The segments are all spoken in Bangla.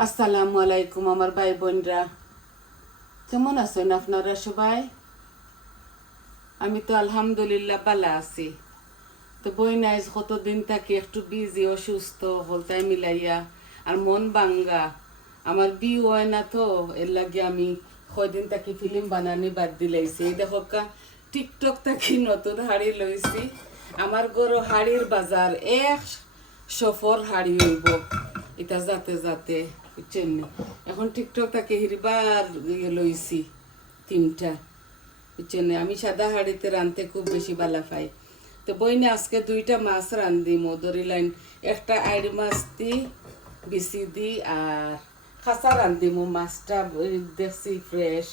আসসালামু আলাইকুম আমার ভাই বোনরা, কেমন আছেন আপনারা সবাই? আমি তো আলহামদুলিল্লাহ ভালো আছি। তো বই নাই কতদিন থাকি একটু বিজি অসুস্থ হলতায় মিলাইয়া আর মন বাঙ্গা। আমার বিয়ে হয় না তো এর লাগে আমি কয়দিন থাকি ফিল্ম বানানি বাদ দিলাইছি। এই দেখো টিকটক থাকি নতুন হাড়ি লইছি। আমার গরো হাড়ির বাজার এক সফর হাড়ি হইব এটা যাতে যাতে বুঝছেন নি? এখন টিকটক থাকি হিরবার লইছি তিনটা, বুঝছেন নি? আমি সাদা হাড়িতে রাঁধতে খুব বেশি ভালো পাই। তো বইনে আজকে দুইটা মাছ রান্ধি ধরি লাইন, একটা আইড় মাছ দি বিচি দি আর খাঁচা রান্ধিমু। মাছটা দেখছি ফ্রেশ,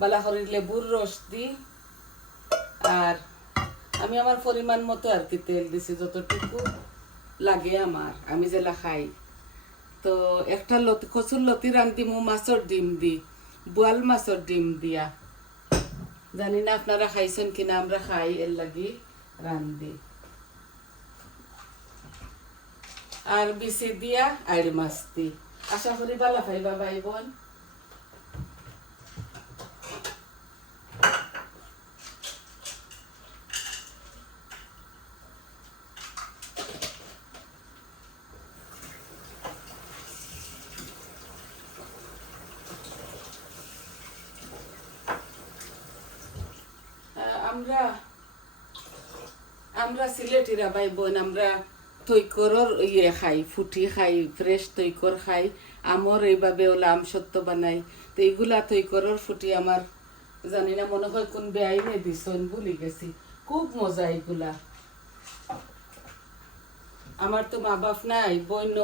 বালা করে লেবুর রস দি আর আমি আমার পরিমাণ মতো আর কি তেল দিছি যতটুকু লাগে আমার, আমি যেলা খাই। তো একটা লতি কচুর লতি রান্ধিমু মাছের ডিম দি, বোয়াল মাছের ডিম দিয়া। জানি না আপনারা খাইছেন কিনা, আমরা খাই এর লাগি রান্ধি। আর বিচি দিয়া আইড় মাছ দি। আশা করি ভালো খাইবা ভাই বোন। আমরা আমরা সিলেটিরা ভাই বোন, আমরা তৈকরর খাই, ফুটি খাই, ফ্রেশ তৈকর খাই। আমর এইভাবে ওলা আম সত্য বানাই। তো এইগুলা তৈকরর ফুটি আমার জানি না, মনে হয় কোন বেআইনে দিছন ভুলি গেছি। খুব মজা এগুলা। আমার তো মা বাপ নাই, বইন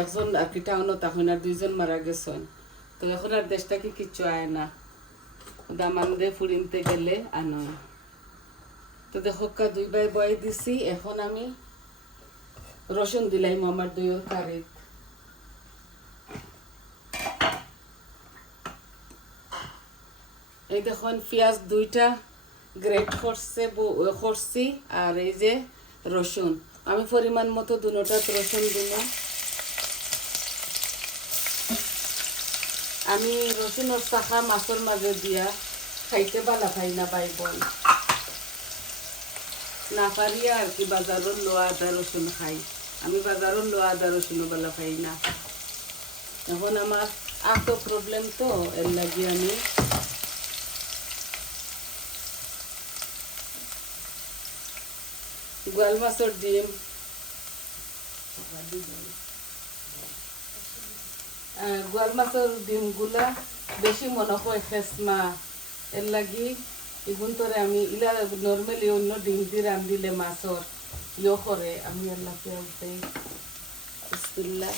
একজন আর কি টাউনত, তখন আর দুইজন মারা গেছেন। তো এখন আর দেশটাকে কিচ্ছু আয় না, দামান দে ফুরিনতে গেলে আনয়। তো দেখো দুই ভাই বয়ে দিছি। এখন আমি রসুন দিলাম আমার দইয়ের কারিত। এই দেখুন পেঁয়াজ দুইটা গ্রেট করছি আর এই যে রসুন আমি পরিমাণ মতো দুটোটা রসুন দিব। আমি রসুনের চাকা মাছের মাঝে দিয়া খাইতে ভালো খাই না ভাই বোন, না পারিয়া আর কি বাজারের লোয়া আদা রসুন খাই। আমি বাজারের লোয়া আদা রসুন ভালো খাই না। এখন আমার আতো প্রবলেম, তো এর লাগি আমি গোয়াল মাছের ডিম গোয়াল মাছের ডিমগুলা বেশি মনে হয় খেসমা, এর লাগি এগুন তোরে আমি ইলা নর্মালি অন্য ডিম দিয়ে রান্ধিলে মাছর করে আমি আল্লাহ পেঁয়াজ দেই। বিসমিল্লাহ।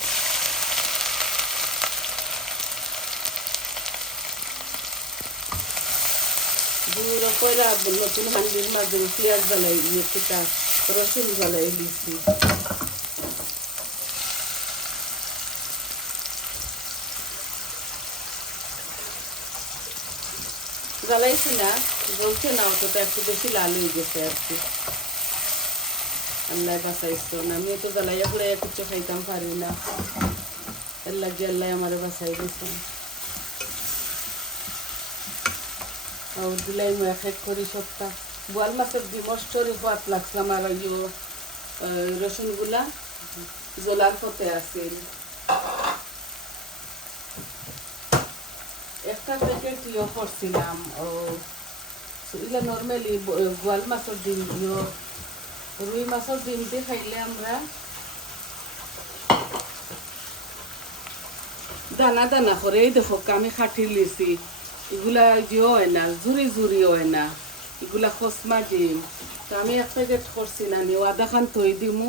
দূর কইরা নতুন হান্ডির মাঝে পেঁয়াজ জ্বালাই কিছুটা রসুন জ্বালাই দিছি। জ্বালাইছি না, বলছে না অতটা, একটু বেশি লাল হয়ে গেছে আর কি। আল্লাহ বাঁচাইছো না, আমি তো জ্বালাইয়া পড়ে কিছু খাইতাম পারি না, এর লাগে আল্লাহ আমার বাঁচাই দিয়েছে। আর দিলাই মই এক করি সপ্তাহ বোয়াল মাছের ডিমস্টরি পাত লাগছিলাম। আর রসুনগুলা জলার পথে আছিল। একটা প্যাকেট করছিলাম ও এগুলো নর্মালি গোয়াল মাছের ডিম রুই মাছের ডিম দিয়ে খাইলে আমরা দানা দানা করে। এই দেখো আমি খাটি লিছি, এগুলা হয় না, জুড়ি জুড়ি হয় না, এগুলা খসমা ডিম। তো আমি এক প্যাকেট করছি না নিও, আধা খান থই দিমু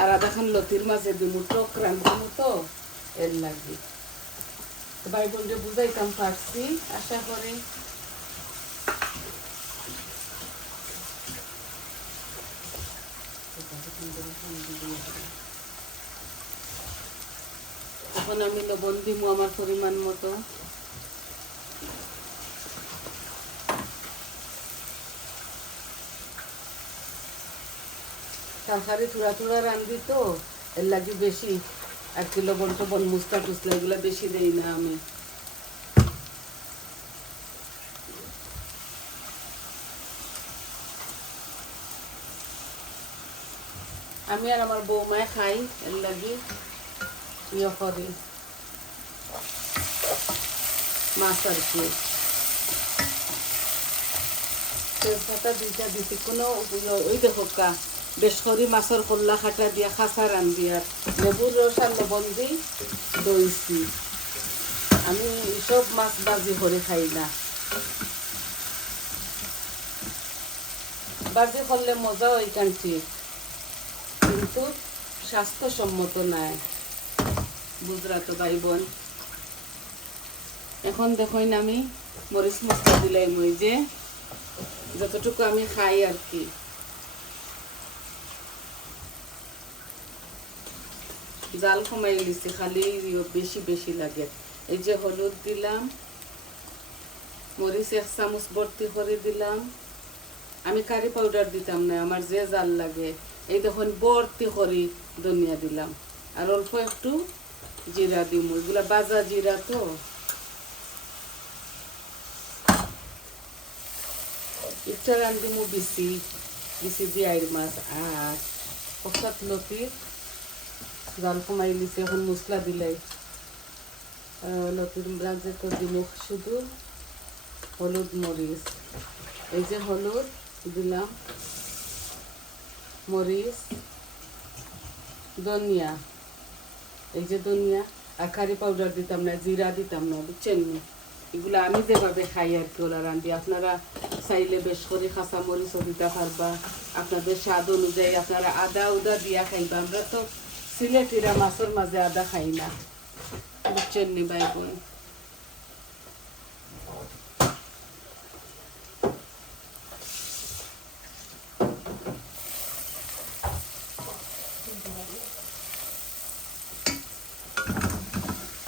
আর আধা খান লতির মাঝে দিমু, টক রান্ধিমু তো এর লাগে। ভাই বোনকে বুঝাইতাম পারছি আশা করি। এখন আমি লবণ দিমু আমার পরিমাণ মতো। তরকারি থোড়া থোড়া রান্ধি তো এর লাগে বেশি আর কি লবণ টবণ মুসলা টুসলা এগুলো বেশি দেই না আমি। আমি আর আমার বৌমায় খাই, এর লাগি ইয়ে করি মাছ আর কি। তেজপাতা দুইটা দিতে কোনো ওই দেখো কা বেশ করি মাছের কল্লা খাটা দিয়া খাঁচা রান্ধি আর লেবুর রস আর লবণ দিই দইছি। আমি সব মাছ বাজি করে খাই না, বাজি করলে মজা হয় কান্তি, কিন্তু স্বাস্থ্যসম্মত নাই, বুঝরা তো ভাই বোন। এখন দেখুন আমি মরিচ মশলা দিলাই মই যে যতটুকু আমি খাই আর কি। জাল কমাই দিছি, খালি বেশি বেশি লাগে। এই যে হলুদ দিলাম, মরিচ 1 চামচ ভর্তি করে দিলাম। আমি কারি পাউডার দিতাম না, আমার যে জাল লাগে। এই দেখুন ভর্তি করে ধনিয়া দিলাম, আর অল্প একটু জিরা দিম, এগুলা বাজা জিরা তো। একটা রান্ধিমু বিসি বিসি দিয়ে আইর মাছ আর পশ্চাৎ লতির জাল কমাই দিছি। এখন মশলা দিলাই লতির রাঁধে তো দিব শুধু হলুদ মরিচ। এই যে হলুদ দিলাম, মরিচ, ধনিয়া, এই যে ধনিয়া, আর কারি পাউডার দিতাম না, জিরা দিতাম না, বুঝছেন? এগুলো আমি যেভাবে খাই আর কি ওলা রান্ধি। আপনারা চাইলে বেশ করে কাঁচা মরিচও দিতে পারবা, আপনাদের স্বাদ অনুযায়ী আপনারা আদা উদা দিয়া খাইবা। আমরা তো সিলেটিরা মাছের মাঝে আদা খাই না, বুঝছেন নি ভাই বোন।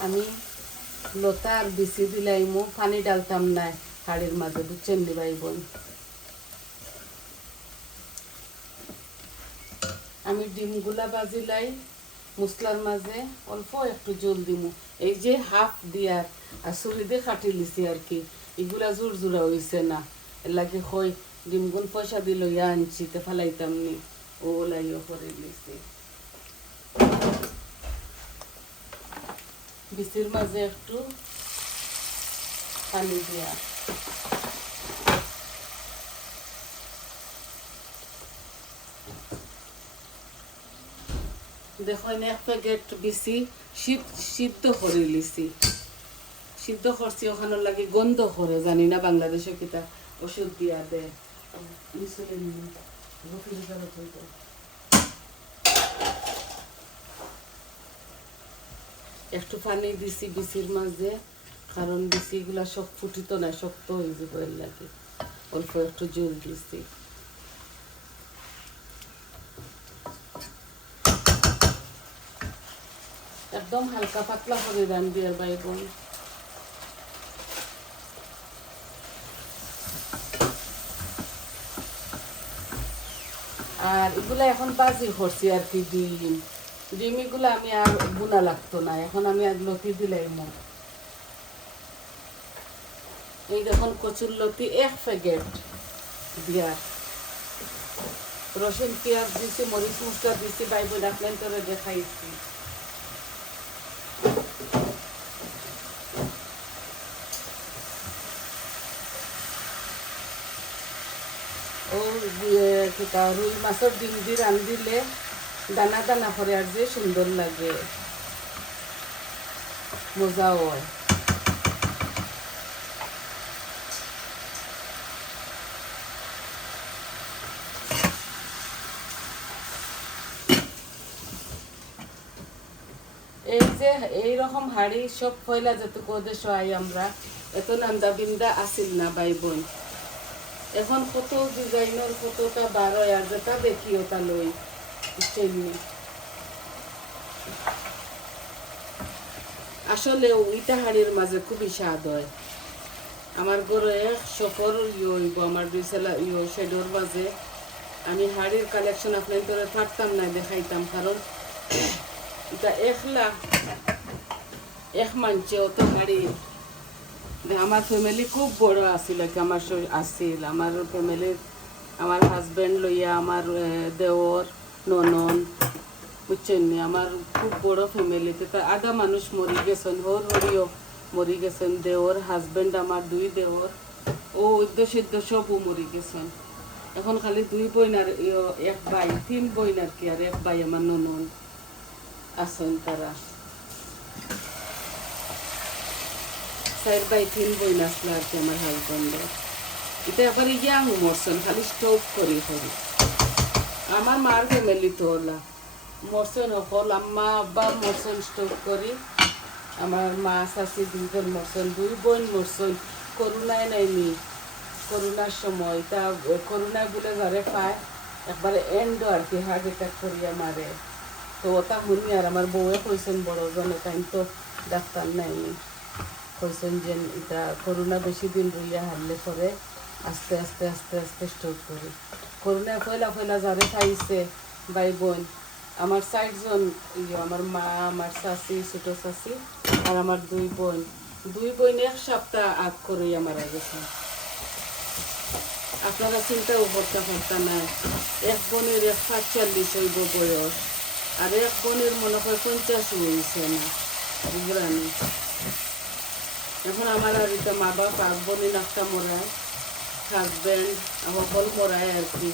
আমি লতা আর বিচি দিলাইমু, পানি ডালতাম না হাড়ির মাঝে, বুঝছেন নি ভাই বোন। আমি ডিমগুলা বাজিলাই মশলার মাঝে, অল্প একটু জল দিমু। এই যে হাফ দিয়ার আর চুলি দিয়ে কাটি লিছি আর কি, এগুলা জোর জোড়া হয়েছে না, এর লাগে হয় ডিমগুন পয়সা দিল ইয়া আনছি তে ফেলাইতাম নি, ও লাইও করে লিছি। বিচির মাঝে একটু পানি দিয়া দেখুন 1 প্যাকেট বিচি সিদ্ধ করে লিছি। সিদ্ধ করছি ওখানে লাগে গন্ধ করে, জানি না বাংলাদেশে কিতা ওষুধ দিয়া দেয়। একটু পানি দিছি বিচির মাঝে, কারণ বিচিগুলা সব ফুটিত না, শক্ত হয়ে যাব, এর লাগে অল্প একটু জল দিছি। একদম হালকা পাতলা করে রান্ধি আর ভাই বোন। আর এগুলা এখন বাজি করছি আর কি, ডিম এগুলো আমি আর বুনা লাগতো না, এখন আমি আর লতি দিলাইমু। এই দেখুন কচুর লতি 1 প্যাকেট দিয়া, রসুন পেঁয়াজ দিছি, মরিচ মশলা দিছি, ভাই বোন আপনার তোরে দেখাইছি। ও রুই মাছের ডিম দিয়ে রান্ধিলে দানা দানা করে আর যে সুন্দর লাগে, মজা হয়। এই যে এইরকম হাড়ি সব ফয়লা যেটুকু ওদের সহায় আমরা, এত নান্দা বিন্দা আসিল না ভাই বোন। এখন কত ডিজাইনের কতটা বার হয়, আর যেটা দেখি ওটা লই, আসলে ওইটা হাড়ির মাঝে খুবই স্বাদ হয়। আমার ঘরে সফর হইব, আমার 2 ছেলে শেডোর মাঝে আমি হাড়ির কালেকশন আপনার তোরে পারতাম না দেখাইতাম, কারণ এটা একলা এক মানছে অত বাড়ি। আমার ফ্যামিলি খুব বড় আছিল, আমার আসছিল আমার ফ্যামিলির, আমার হাজব্যান্ড লইয়া আমার দেওর ননন, বুঝছেন নি, আমার খুব বড় ফ্যামিলিতে তা আধা মানুষ মরি গেছেন, হর হরিও মরি গেছেন, দেওর হাজব্যান্ড আমার 2 দেওর ও সিদ্ধ সবও মরি গেছেন। এখন খালি 2 বোন আর এক ভাই, 3 বোন আর কি, আর এক ভাই আমার ননন আছেন। তারা 4 ভাই 3 বোন আসলে আর কি আমার হাজব্যান্ডের। এটা আবার ইয়াং মরছেন, খালি স্ট্রোক করি। আমার মার ফ্যামিলি তো ওলা মরছেন সকল, আম্মা আব্বা মরছেন স্ট্রোক করি। আমার মা শাশি 2 জন মরছেন, 2 বোন মরছেন করোনায় নাইনি, করোনার সময়। তা করোনায় বলে যারে পায় একবারে এন্ড আর কি, হার্ট অ্যাটাক করিয়া মারে। তো ওটা শুনি আর আমার বউয়ে কইছেন বড়জন, এখান তো ডাক্তার নাইনি, কইছেন যে এটা করোনা বেশি দিন রইয়া হারলে পরে আস্তে আস্তে আস্তে আস্তে স্ট্রোক করি। করোনায় ফয়লা ফয়লা যারে খাইছে ভাই বোন, আমার 4 জন, আমার মা, আমার শাশি, ছোট শাশি আর আমার 2 বোন। 2 বোন 1 সপ্তাহ আগ করিয়া মারা গেছে। আপনারা চিন্তাও করতে পারতেন না, এক বোনের 45 হইব বয়স, আর এক বোনের মনে হয় 50 হয়েছে না, বুঝলেন। এখন আমার আর এটা মা বাবা বোনের একটা মরায়, হাজব্যান্ড সকল মরায় আর কি।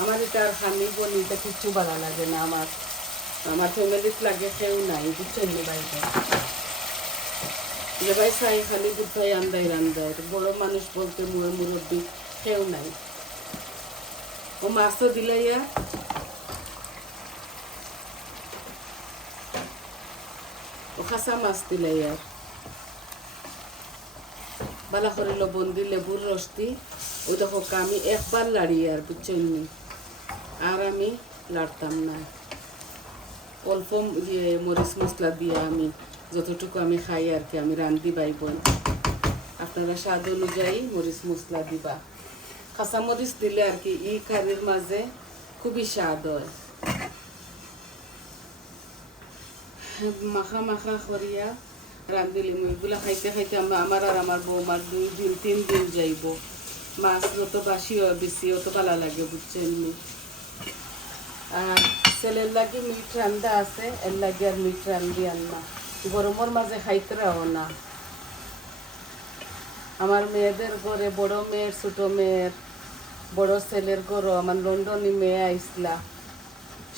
আমার এটা আর স্বামী বোন এটা কিচ্ছু ভালো লাগে না, আমার ফ্যামিলিত লাগে কেউ নাই, বুঝছেন নি বাইরে। যে ভাই চাই খালি বুদ্ধাই আন্দাই রান্দায়, বড় মানুষ বলতে মুরব্বী কেউ নাই। ও মাছ তো দিলাইয়া ও খাসা মাছ দিলাইয়া বালা করে লবণ দি লেবুর রস দি, ওই দেখো আমি একবার লাড়ি আর, বুঝছেন নি, আর আমি লাড়তাম না। অল্প মরিচ মশলা দিয়ে আমি যতটুকু আমি খাই আর কি, আমি রান্ধি ভাই বোন। আপনারা স্বাদ অনুযায়ী মরিচ মশলা দিবা। কাঁচা মরিচ দিলে আর কি এই কারির মাঝে খুবই স্বাদ হয়। মাখা মাখা করিয়া রান্ধিলি এগুলা খাইতে খাইতে আমার আর আমার বৌমার 2 দিন 3 দিন যাইব। মাছ যত বাসি হয় বেশি অত ভালো লাগে, বুঝছেন নি। আর ছেলের লাগে মিট রান্ধা আছে, এর লাগে আর মিট রান্ধি আননা, গরমের মাঝে খাইতে রাও না। আমার মেয়েদের ঘরে, বড় মেয়ের, ছোট মেয়ের, বড় ছেলের ঘরও, আমার লন্ডনে মেয়ে আইসলা,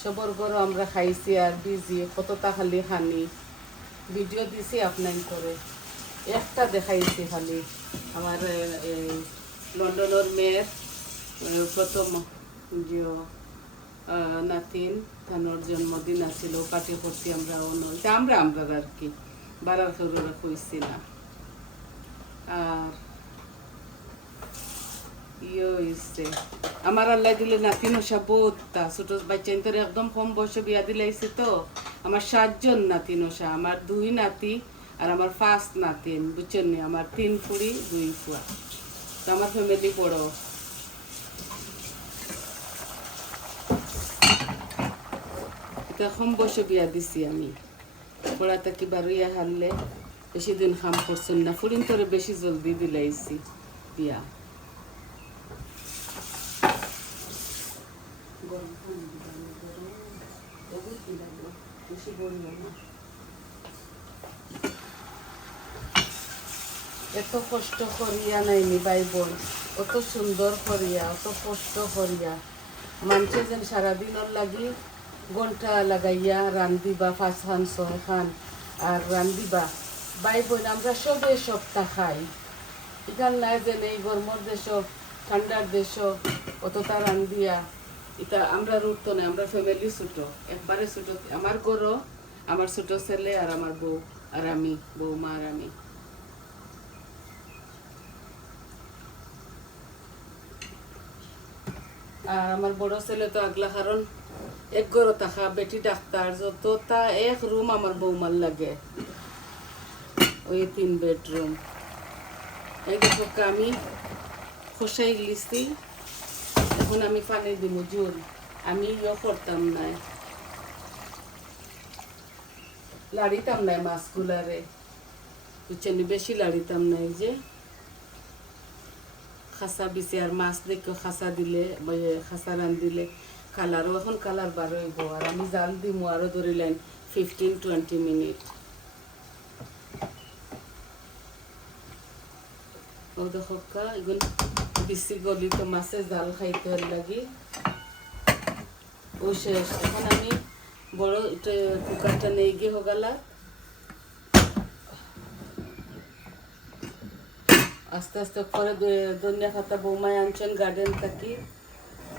সবর ঘরও আমরা খাইছি আর বিজি কতটা খালি খানি ভিডিও দিছি আপনার করে, একটা দেখাইছি খালি। আমার লন্ডনের মেয়ের প্রথম যে নাতিন তানোর জন্মদিন আছিল, পার্টি করছি আমরা, আমরা আর কি বাড়ার খেউরা কইছি না। আর হইছে আমার আল্লাহ দিলে নাতিন ওসা বহুতটা ছোট বাচ্চা তোর একদম কম বয়সে বিয়া দিলাইছি। তো আমার 7 জন নাতিন ওসা, আমার 2 নাতি আর আমার 5 নাতিন, বুঝছেন নি। আমার 3 ফুড়ি 2 ফুয়া, তো আমার ফ্যামিলি বড়। এটা কম বয়সে বিয়া দিছি আমি, পড়া থাকি বারুইয়া হারলে বেশি দিন কাম করছেন না, ফুরিন তোরে বেশি জলদি দিলাইছি বিয়া। এত কষ্ট করিয়া নাইনি ভাই বোন, অত সুন্দর করিয়া, অত কষ্ট করিয়া মানুষে যেন সারাদিনের লাগি ঘন্টা লাগাইয়া রান্ধিবা 5 খান 6 খান আর রান্ধিবা। ভাই বোন আমরা সবে সপ্তাহ খাই, এখান নাই যেন এই গরমের দেশ, ঠান্ডার দেশ অতটা রান্ধিয়া এটা আমরা রুটতো না। আমরা ফ্যামিলি ছোট, একবারে ছোট। আমার গরো আমার ছোট ছেলে আর আমার বউ আর আমি, বৌমা আর আমি। আর আমার বড় ছেলে তো আগলা, কারণ এক গরো থাকা, বেটি ডাক্তার, যত তা এক রুম আমার বৌমার লাগে, ওই 3 বেডরুম। এই দেখো আমি খসাই গেছি, এখন আমি পানি দিব জোর, আমি করতাম না। লাড়িতাম নাই মাছগুলারে, বুঝছেন, বেশি লাড়িতাম নাই, যে খাসা বিছে আর মাছ দেখো খাসা দিলে খাসা রান দিলে কালারও এখন কালার বার হইব। আর আমি জাল দিমু আরও ধরিলেন 15-20 মিনিট। ও দেখো এগুলো বেশি গলি তো মাছে জাল খাইতে লাগি ও শেষ। এখন আমি বড় কুকারটা নিয়ে গিয়ে হোগালা আস্তে আস্তে করে ধনিয়া পাতা বৌমায় আনছেন গার্ডেন থাকি,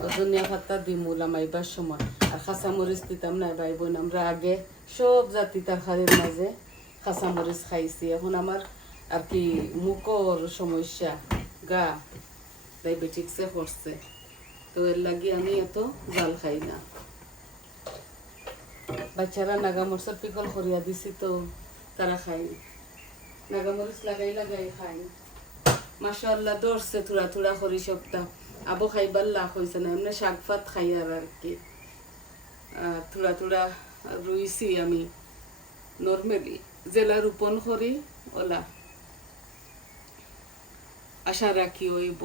ও ধনিয়া পাতা দিমু লামাইবার সময়। আর খাঁচামরিচ দিতাম না ভাই বোন, আমরা আগে সব জাতি তরকারির মাঝে খাঁচামরিচ খাইছি। এখন আমার আর কি মুখর সমস্যা, গা ডায়াবেটিক্সে করছে, তো এর লাগি আমি এত জাল খাই না। বাচ্চারা নাগামরিচের পিকল করিয়া দিছি তো তারা খাই, নাগামরিচ লাগাই লাগাই খাই। মাশাআল্লাহ ধরছে থোড়া থোড়া করি সপ্তাহ। আবু খাইবার লাখ হয়েছে না, এমনি শাক ফাত খাই আর কি থোড়া থোড়া রুইছি আমি নর্মালি জেলা রোপণ করি, ওলা আশা রাখি হইব।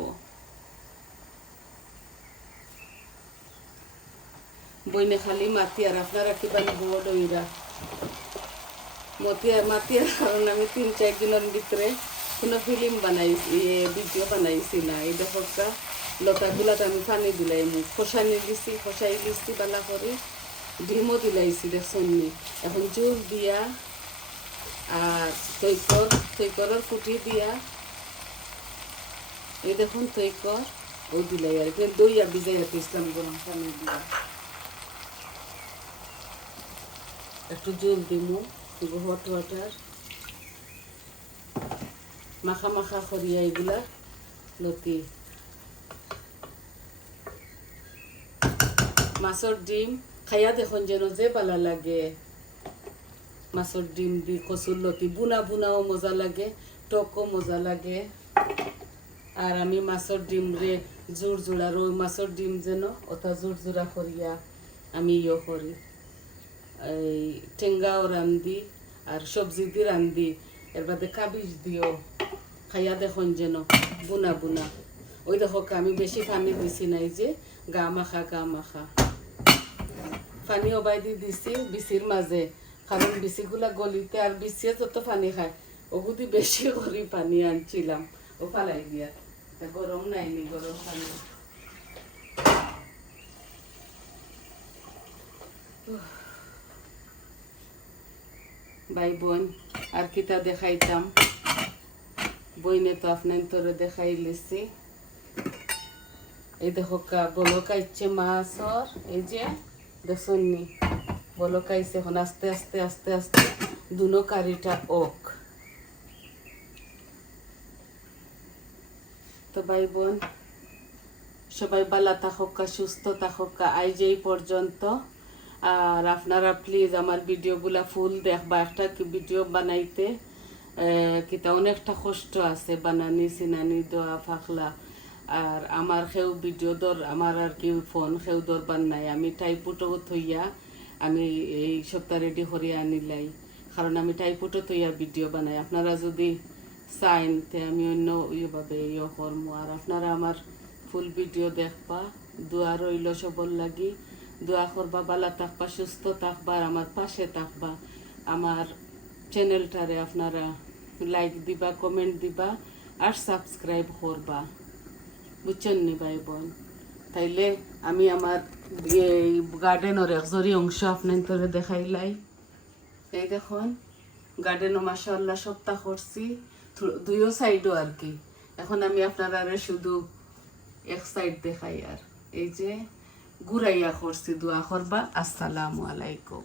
বইনে খালি মাতি আর আপনারা কিবা বড় হইরা মাতিয়ার কারণ আমি 3-4 দিনের ভিতরে কোনো ফিল্ম বানাইছি, ভিডিও বানাইছি না। এই দেখো লতাগুলাতে আমি পানি দিলাই, মুখ খসানি দিছি, খসাই দিছি বালা করে, ডিমও দিলাইছি দেখছেন। এখন জুল দিয়া আর তৈকরের ফুটি দিয়া, এই দেখুন তৈকর ও দিলাই আর কি দই আর ভিজাই ইসলাম গরম পানি দিয়া একটু জল দিমু, হট ওয়াটার মাখা মাখা করিয়া এগুলা লতি। মাছের ডিম খাইয়া দেখুন যেন যে ভালো লাগে। মাছের ডিম দি কচুর লতি বুনা বুনাও মজা লাগে, টকও মজা লাগে। আর আমি মাছের ডিম রে জোর জোড়া রই মাছের ডিম যেন ওটা জোর জোড়া করিয়া আমি করি, এই টেঙ্গাও রান্ধি আর সবজি দিয়ে রান্ধি, এর বাদে কাবিজ দিও খাইয়া দেখুন যেন বুনা বুনা। ওই দেখো আমি বেশি পানি দিছি নাই, যে গা মাখা পানি অবাই দিছি বিচির মাঝে, কারণ বিচিগুলা গলিতে আর বিচিয়ে যত পানি খায় ওগুদি বেশি করে পানি আনছিলাম, ও ফালাই দিয়া গরম নাইনি, গরম পানি। ভাই বোন আর কিতা দেখাইতাম, বইনে তো আপনার তোরে দেখাই লিছি। এই দেখো বলকাইছে মাছর, এই যে দেখুননি বলকাইছে। এখন আস্তে আস্তে আস্তে আস্তে দুনো কারিটা ওক। তো ভাই বোন সবাই ভালো থাকুক, সুস্থ থাকুক, আজ এই পর্যন্ত। আর আপনারা প্লিজ আমার ভিডিওগুলা ফুল দেখবা, একটা ভিডিও বানাইতে কিতা অনেকটা কষ্ট আছে, বানানি সিনানি দেওয়া ফাকলা। আর আমার সেও ভিডিও আমার আর কি ফোন সেও দরবার নাই, আমি টাইপুটো থইয়া আমি এই সপ্তাহ রেডি করিয়া আনিলাই, কারণ আমি টাইপুটো থইয়া ভিডিও বানাই। আপনারা যদি চাইন তে আমি অন্য ইয়েভাবে করবো। আর আপনারা আমার ফুল ভিডিও দেখবা, দোয়া রইল সবর লাগি, দোয়া করবা, ভালো থাকবা, সুস্থ থাকবা, আর আমার পাশে থাকবা। আমার চ্যানেলটারে আপনারা লাইক দিবা, কমেন্ট দিবা আর সাবস্ক্রাইব করবা, বুঝছেন নি ভাই বোন। তাইলে আমি আমার গার্ডেনের একজরি অংশ আপনার তোরে দেখাইলাই। এই দেখুন গার্ডেনও মাশাআল্লাহ সপ্তাহ করছি, দুইও সাইডও আর কি। এখন আমি আপনারা শুধু এক সাইড দেখাই, আর এই যে ঘুরাইয়া করছি। দোয়া করবা। আসসালামু আলাইকুম।